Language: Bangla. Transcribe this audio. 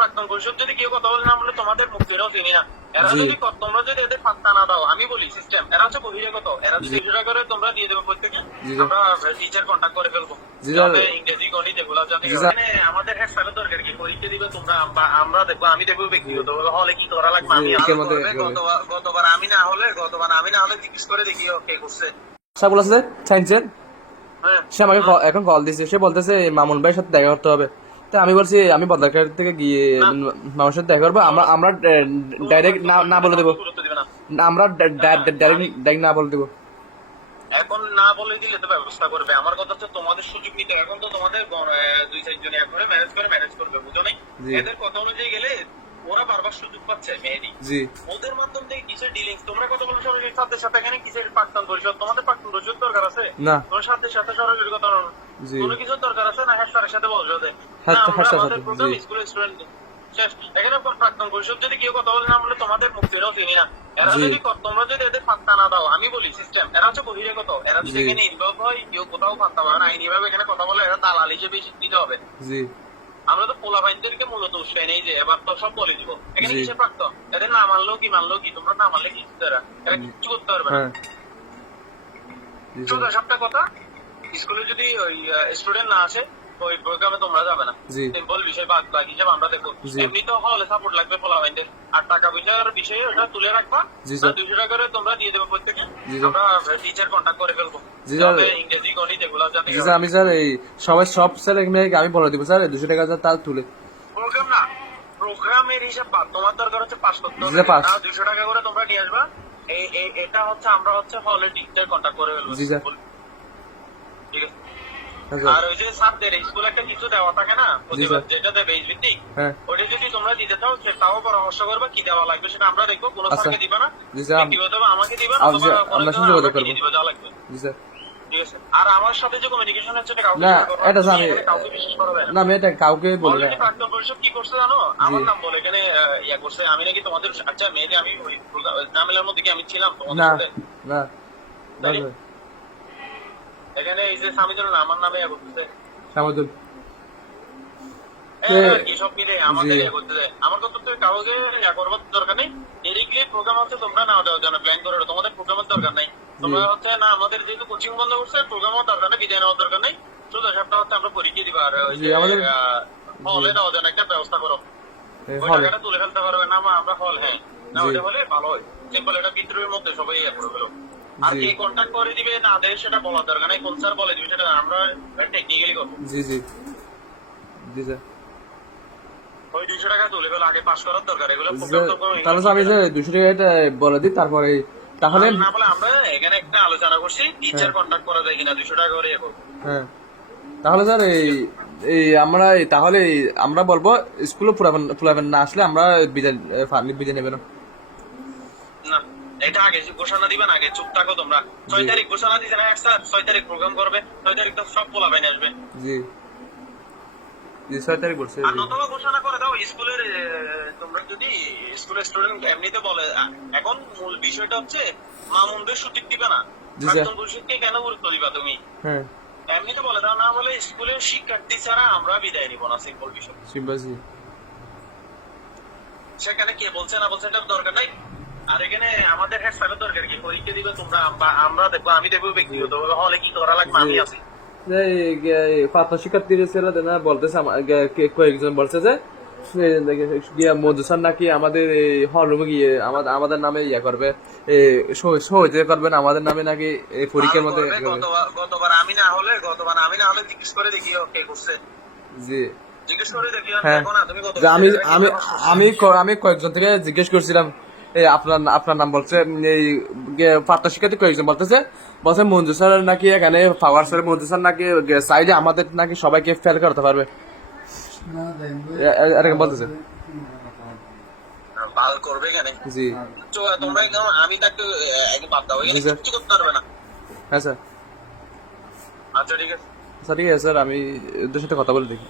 প্রাক্তন পরিষদ যদি কেউ কথা বলে না বলে তোমাদের মুক্তিরাও চিনি না। এরা যদি তোমরা যদি এদের পাত্তা না দাও আমি বলি সিস্টেম এরা হচ্ছে বহিরাগত। এরা যদি দুশো করে তোমরা দিয়ে দেবে প্রত্যেকে। আমরা টিচার কন্ট্যাক্ট করে ফেলব। ইংরেজি গণিত এগুলো মানে আমাদের হেড স্যারের দরকার কি? পরীক্ষা দিবে তোমরা আমরা দেখব আমি দেখব ব্যক্তিগত। হলে কি করা লাগবে? আমি। গতবার আমি না হলে গতবার আমি না হলে জিজ্ঞেস করে দেখি কে করছে। আশা বলেছে সায়েন্সের হ্যাঁ। সে আমাকে এখন কল দিছে। সে বলতেছে মামুন ভাইয়ের সাথে দেখা করতে হবে। তো আমি বলছি আমি বদলাখার থেকে গিয়ে মামুর সাথে দেখা করব। আমরা আমরা ডাইরেক্ট না না বলে দেবো। আমরা ডাইরেক্ট না বলে দেবো। এখন না বলে দিলে তো ব্যবস্থা করবে। আমার কথা হচ্ছে তোমাদের সুযোগ নিতে এখন তো তোমাদের দুই চারজন এক করে ম্যানেজ করে ম্যানেজ করবে বুঝো নাই। এদের কথা অনুযায়ী গেলে ওরা বারবার সুযোগ পাচ্ছে মেয়েরই জি। ওদের মাধ্যম থেকে কিসের ডিলিংস তোমরা কথা বলো সরাসরি সাথে সাথে এখানে কিসের প্রাক্তন পরিষদ? তোমাদের প্রাক্তন পরিষদ দরকার আছে? না। তোমার সাথে সাথে সরাসরি কথা। কোনো কিছু দরকার আছে? না হ্যাঁ স্যারের সাথে। হ্যাঁ, আমরা আমাদের সাথে, প্রোগ্রাম স্টুডেন্ট এখানে প্রাক্তন পরিষদ যদি কেউ কথা বলে না বলে তোমাদের মুক্তিরাও চিনি না। এরা যদি তোমরা যদি এদের পাত্তা না দাও আমি বলি সিস্টেম এরা হচ্ছে বহিরাগত এরা যদি এখানে ইনভলভ হয় কেউ কোথাও পাত্তা পাবে না। আইনি ভাবে এখানে কথা বলে এরা দালাল হিসেবে দিতে হবে। আমরা তো পোলা বাইনদেরকে মূলত উৎসাহ নেই যে এবার তো সব বলে দিব। এখানে। কিসের প্রাক্তন? এদের না মানলেও কি মানলেও কি? তোমরা না মানলে কি? এরা এরা কিচ্ছু করতে পারবে না। হ্যাঁ। চোদ্দ সপ্তাহ কথা? স্কুলে যদি ওই স্টুডেন্ট না আসে ওই প্রোগ্রামে তোমরা যাবে না। সিম্পল বিষয় বাদ আমরা দেখব। জি। এমনি তো হলে সাপোর্ট লাগবে আর টাকা পয়সার বিষয়ে ওটা তুলে রাখবা টাকা করে তোমরা দিয়ে দেবো প্রত্যেকে। আমরা টিচার কন্ট্যাক্ট করে ফেলব। জি, স্যার। যাতে ইংরেজি গণিত এগুলো যাতে আমি স্যার এই সবাই সব স্যার আমি বলে দিব স্যার দুশো টাকা স্যার তার তুলে। প্রোগ্রাম না প্রোগ্রামের হিসাব বাদ। তোমার দরকার হচ্ছে পাস। দুইশো টাকা করে তোমরা নিয়ে আসবা। এই এই- এটা হচ্ছে আমরা হচ্ছে হলে টিচার কন্ট্যাক্ট করে ফেলব। জি, স্যার। ঠিক আছে? হ্যাঁ আর ওই যে ছাত্রের স্কুলে একটা কিছু দেওয়া থাকে না যেটা দেবে এই ভিত্তিক হ্যাঁ। ওটা যদি তোমরা দিতে চাও সে তাও পরামর্শ করবে কি দেওয়া লাগবে সেটা আমরা দেখব। কোনো আচ্ছা। স্যারকে দিবা না। ব্যক্তিগতভাবে আমাকে দিবা না? আম- আমরা করব। দিবা, যা লাগবে। জি স্যার। আর আমার সাথে যে কমিউনিকেশন হচ্ছে এটা কাউকে না, এটা জানি। কাউকে বিশ্বাস করা যায় না। না আমি এটা কাউকে না। প্রাক্তন পরিষদ কি করছে জানো? আমার নাম বলে এখানে ইয়া করছে। আমি নাকি তোমাদের আচ্ছা মেয়েদের আমি ওই ঝামেলার মধ্যে কি আমি ছিলাম তোমাদের সাথে? না। না তাই? স্যার। এখানে এই যে স্বামীজন আমার নামে করতেছে। শ্যামাদুল এই আর কি সব মিলে আমাদের জি। করতে দেয় আমার কথা তো কাউকে করবার দরকার নেই। ডিরেক্টলি প্রোগ্রাম হচ্ছে তোমরা না দেওয়ার জন্য প্ল্যান করে তোমাদের প্রোগ্রামের দরকার নেই। তোমরা হচ্ছে না আমাদের যেহেতু কোচিং বন্ধ করছে প্রোগ্রামও দরকার নেই বিদায় নেওয়ার দরকার নেই। চোদ্দ সপ্তাহ হচ্ছে আমরা পরীক্ষা দিবা আর ওই যে হলে দেওয়ার জন্য একটা ব্যবস্থা করো। ওই টাকাটা তুলে ফেলতে পারবে না আমরা হল হ্যাঁ। না ওটা হলে ভালো হয়। সিম্পল এটা বিদ্রোহের মধ্যে সবাই ইয়ে করে আর কে কন্ট্যাক্ট করে দিবে না দেয় সেটা বলার দরকার নেই কোন স্যার বলে দিবে সেটা আমরা টেকনিক্যালি করব। জি জি। জি স্যার ওই দুইশো টাকা তুলে ফেলো আগে পাস করার দরকার এগুলো জি, প্রোগ্রাম স্যার, তো কোনো- তাহলে আমি যে দুশো টাকা বলে দিই তারপরে তাহলে না বলে আমরা এখানে একটা আলোচনা করছি টিচার কন্ট্যাক্ট করা যায় কিনা দুশো টাকা করে ইয়ে হ্যাঁ। তাহলে স্যার এই এই আমরা তাহলে আমরা বলব স্কুলে পুরাবেন পুরাবেন না আসলে আমরা বিদায় বিদায় নেবে না না এটা আগে ঘোষণা দিবেন আগে চুপ থাকো তোমরা। ছয় তারিখ ঘোষণা দিতে না স্যার ছয় তারিখ প্রোগ্রাম করবে ছয় তারিখ তো সব পোলা বাইনে আসবে। জি। জি ছয় তারিখ বলছে আর নতুবা ঘোষণা করে দাও স্কুলের তোমরা যদি স্কুলের স্টুডেন্ট এমনিতে বলে এখন মূল বিষয়টা হচ্ছে মামুনদের সুযোগ দিবে না। প্রাক্তন কেন গুরুত্ব দিবা তুমি? হ্যাঁ। এমনিতে বলে দাও না বলে স্কুলের শিক্ষার্থী ছাড়া আমরা বিদায় নিব না সিম্পল বিষয়। সেখানে কে বলছে না বলছে এটার দরকার নাই। আর এখানে আমাদের হেড দরকার কি? পরীক্ষা দিবে তোমরা আমরা দেখব আমি দেখব ব্যক্তিগত হলে কি করা লাগবে? আমি আছি। পাত্র শিক্ষার্থীরা ছেলে না বলতেছে আমা- গে- কে- কয়েকজন বলছে যে সে নাকি- গিয়া মধু স্যার নাকি আমাদের এই হল গিয়ে আমাদের আমাদের নামে ইয়া করবে। সহযোগিতা করবেন আমাদের নামে নাকি এই পরীক্ষার মধ্যে গতবার আমি না হলে গতবার আমি না হলে জিজ্ঞেস করে দেখি কে করছে। জি। জিজ্ঞেস করে দেখি হ্যাঁ। আমি আমি আমি কয়েকজন থেকে জিজ্ঞেস করছিলাম আপনার আপনার নাম বলছে এই পাত্র শিক্ষার্থী কয়েকজন বলতেছে। বলছে মঞ্জু স্যার নাকি এখানে পাওয়ার স্যার মঞ্জু স্যার নাকি সাইডে আমাদের নাকি সবাইকে ফেল করতে পারবে। এরকম বলতেছে। ভালো করবে কেন জি। তোমরা আমি তাকে বাদ দাও এখানে কিছু করতে পারবে না। হ্যাঁ স্যার। আচ্ছা ঠিক আছে। স্যার ঠিক আছে স্যার আমি ওদের সাথে কথা বলে দেখি।